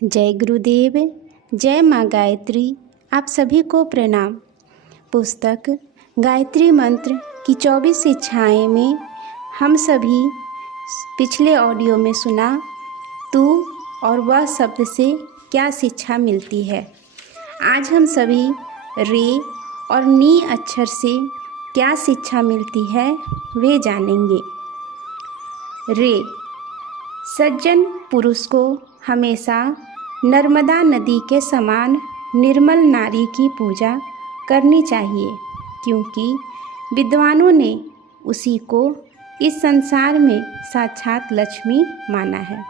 जय गुरुदेव, जय माँ गायत्री। आप सभी को प्रणाम। पुस्तक गायत्री मंत्र की 24 शिक्षाएं में हम सभी पिछले ऑडियो में सुना तू और वह शब्द से क्या शिक्षा मिलती है। आज हम सभी रे और नी अक्षर से क्या शिक्षा मिलती है वे जानेंगे। रे, सज्जन पुरुष को हमेशा नर्मदा नदी के समान निर्मल नारी की पूजा करनी चाहिए, क्योंकि विद्वानों ने उसी को इस संसार में साक्षात लक्ष्मी माना है।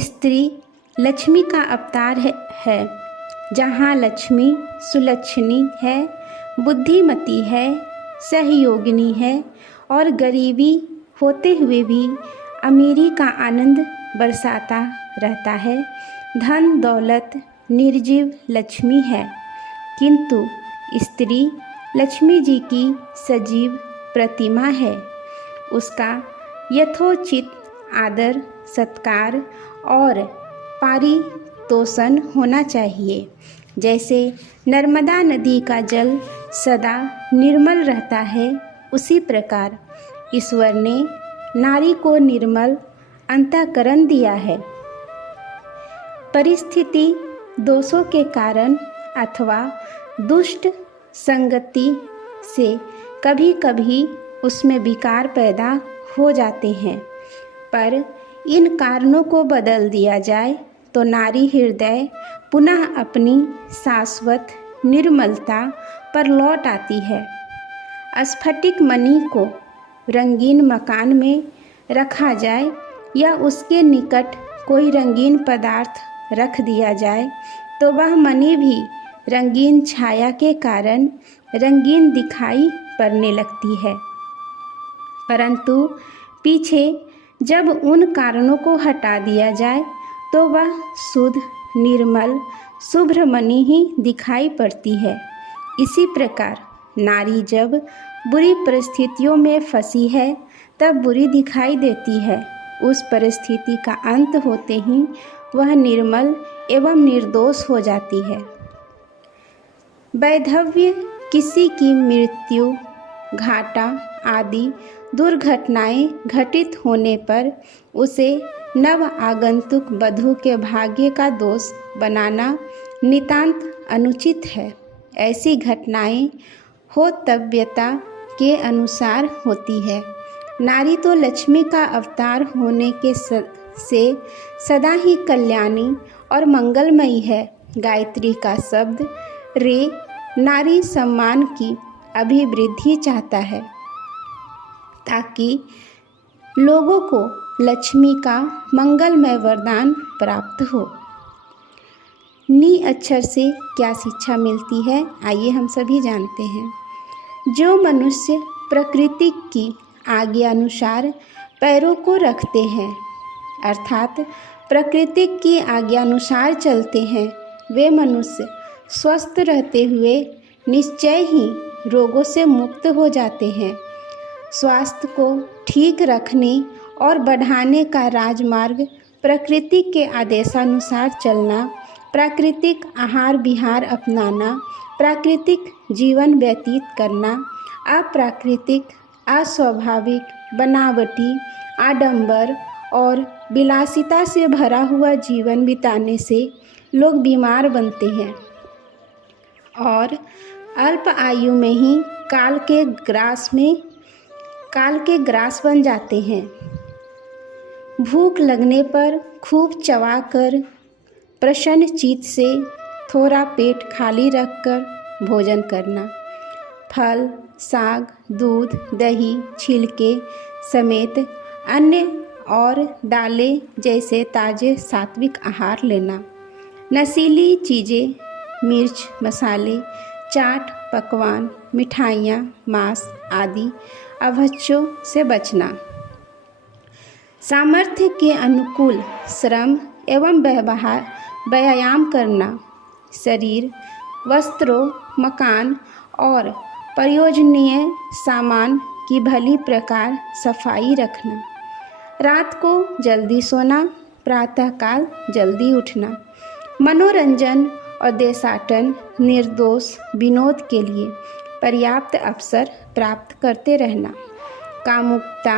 स्त्री लक्ष्मी का अवतार है। जहाँ लक्ष्मी सुलक्षणी है, बुद्धिमती है, सहयोगिनी है और गरीबी होते हुए भी अमीरी का आनंद बरसाता रहता है। धन दौलत निर्जीव लक्ष्मी है, किंतु स्त्री लक्ष्मी जी की सजीव प्रतिमा है। उसका यथोचित आदर सत्कार और पारितोषण होना चाहिए। जैसे नर्मदा नदी का जल सदा निर्मल रहता है, उसी प्रकार ईश्वर ने नारी को निर्मल अंतःकरण दिया है। परिस्थिति दोषों के कारण अथवा दुष्ट संगति से कभी कभी उसमें विकार पैदा हो जाते हैं, पर इन कारणों को बदल दिया जाए तो नारी हृदय पुनः अपनी शाश्वत निर्मलता पर लौट आती है। स्फटिक मणि को रंगीन मकान में रखा जाए या उसके निकट कोई रंगीन पदार्थ रख दिया जाए तो वह मणि भी रंगीन छाया के कारण रंगीन दिखाई पड़ने लगती है, परंतु पीछे जब उन कारणों को हटा दिया जाए तो वह शुद्ध निर्मल शुभ्र मणि ही दिखाई पड़ती है। इसी प्रकार नारी जब बुरी परिस्थितियों में फंसी है तब बुरी दिखाई देती है। उस परिस्थिति का अंत होते ही वह निर्मल एवं निर्दोष हो जाती है। वैधव्य किसी की मृत्यु, घाटा आदि दुर्घटनाएं घटित होने पर उसे नव आगंतुक वधू के भाग्य का दोष बनाना नितांत अनुचित है। ऐसी घटनाएं होतव्यता के अनुसार होती है। नारी तो लक्ष्मी का अवतार होने के से सदा ही कल्याणी और मंगलमयी है। गायत्री का शब्द रे नारी सम्मान की अभिवृद्धि चाहता है, ताकि लोगों को लक्ष्मी का मंगलमय वरदान प्राप्त हो। नी अक्षर से क्या शिक्षा मिलती है, आइए हम सभी जानते हैं। जो मनुष्य प्रकृति की आज्ञानुसार पैरों को रखते हैं, अर्थात प्रकृति की आज्ञानुसार चलते हैं, वे मनुष्य स्वस्थ रहते हुए निश्चय ही रोगों से मुक्त हो जाते हैं। स्वास्थ्य को ठीक रखने और बढ़ाने का राजमार्ग प्रकृति के आदेशानुसार चलना, प्राकृतिक आहार विहार अपनाना, प्राकृतिक जीवन व्यतीत करना, अप्राकृतिक अस्वाभाविक बनावटी आडंबर और विलासिता से भरा हुआ जीवन बिताने से लोग बीमार बनते हैं और अल्प आयु में ही काल के ग्रास बन जाते हैं। भूख लगने पर खूब चबाकर प्रसन्न चित्त से थोड़ा पेट खाली रखकर भोजन करना। फल, साग, दूध, दही, छिलके समेत अन्य और दालें जैसे ताजे सात्विक आहार लेना। नशीली चीज़ें, मिर्च, मसाले, चाट, पकवान, मिठाइयाँ, मांस आदि अभक्ष्यों से बचना। सामर्थ्य के अनुकूल श्रम एवं व्यायाम करना। शरीर, वस्त्रों, मकान और प्रयोजनीय सामान की भली प्रकार सफाई रखना। रात को जल्दी सोना, प्रातःकाल जल्दी उठना, मनोरंजन और देशाटन निर्दोष विनोद के लिए पर्याप्त अवसर प्राप्त करते रहना, कामुकता,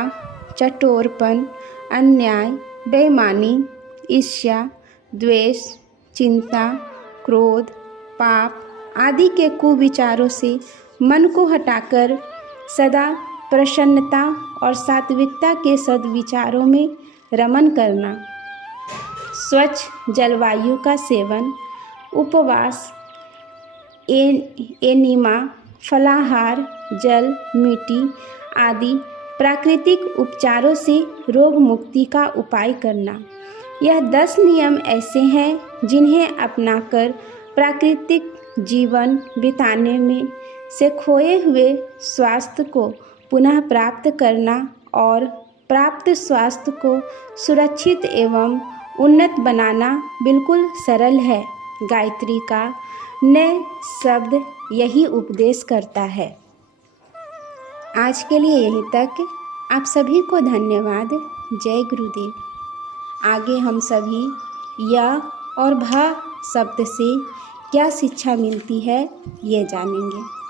चटोरपन, अन्याय, बेईमानी, ईर्ष्या, द्वेष, चिंता, क्रोध, पाप आदि के कुविचारों से मन को हटाकर सदा प्रसन्नता और सात्विकता के सद्विचारों में रमन करना, स्वच्छ जलवायु का सेवन, उपवास, एनिमा, फलाहार, जल, मिट्टी आदि प्राकृतिक उपचारों से रोग मुक्ति का उपाय करना। यह 10 नियम ऐसे हैं जिन्हें अपनाकर प्राकृतिक जीवन बिताने में से खोए हुए स्वास्थ्य को पुनः प्राप्त करना और प्राप्त स्वास्थ्य को सुरक्षित एवं उन्नत बनाना बिल्कुल सरल है। गायत्री का नए शब्द यही उपदेश करता है। आज के लिए यहीं तक। आप सभी को धन्यवाद। जय गुरुदेव। आगे हम सभी य और भ शब्द से क्या शिक्षा मिलती है ये जानेंगे।